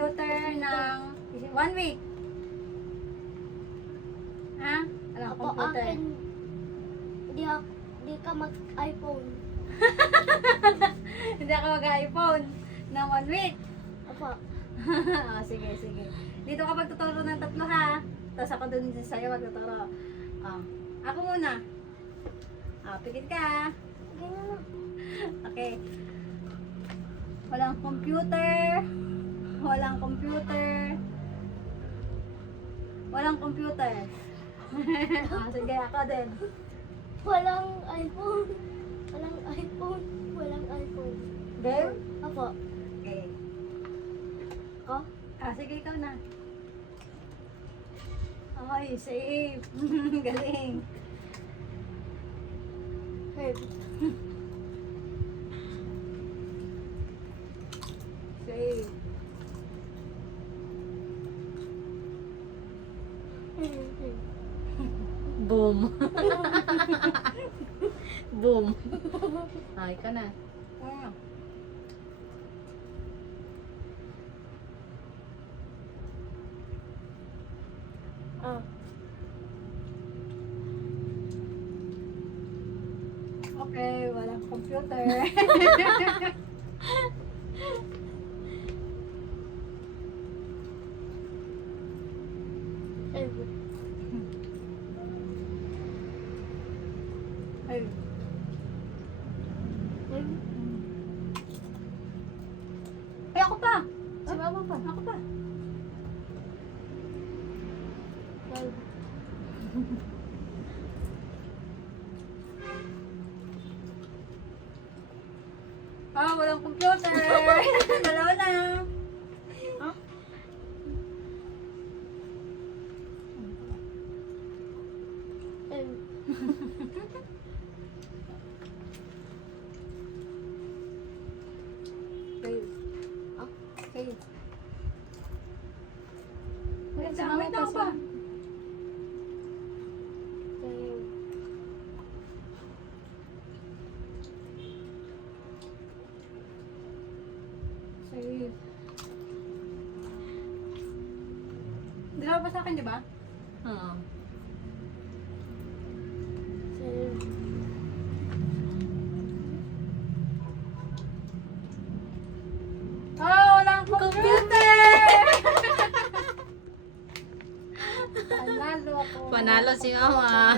computer ng 1 week. Ha? Walang Opo, computer. akin, di ka mag-iPhone. Hindi ako mag-iPhone ng 1 week. Opo. Oh, sige, sige. Dito ka magtuturo ng 3 ha. Tapos ako dun din sa'yo magtuturo. Oh. Ako muna. Oh, pikit ka. Ganyan na. Okay. Walang computer. Walang computer. Walang computer. Oh, sige, ako din. Walang iPhone. Walang iPhone. Walang iPhone. Game? Opo. Okay. Ako? Ah, sige, ikaw na. Ay, safe. Galing. Herb. Safe. Boom. Boom. Ay, ka na. Ah. Ah. Okay, walang computer. Herb. Ay. Herb. Ay, ako pa. Si mama pa. Ako pa. Herb. Ah, walang computer. Dalawa na. Ah? Herb. Okay. Ah? Okay. Wait lang, wait lang pa. Herb. Safe. Dalawa ba sa akin, di ba? Oo. Herb. Oh, walang computer! Panalo ako. Panalo si Mama.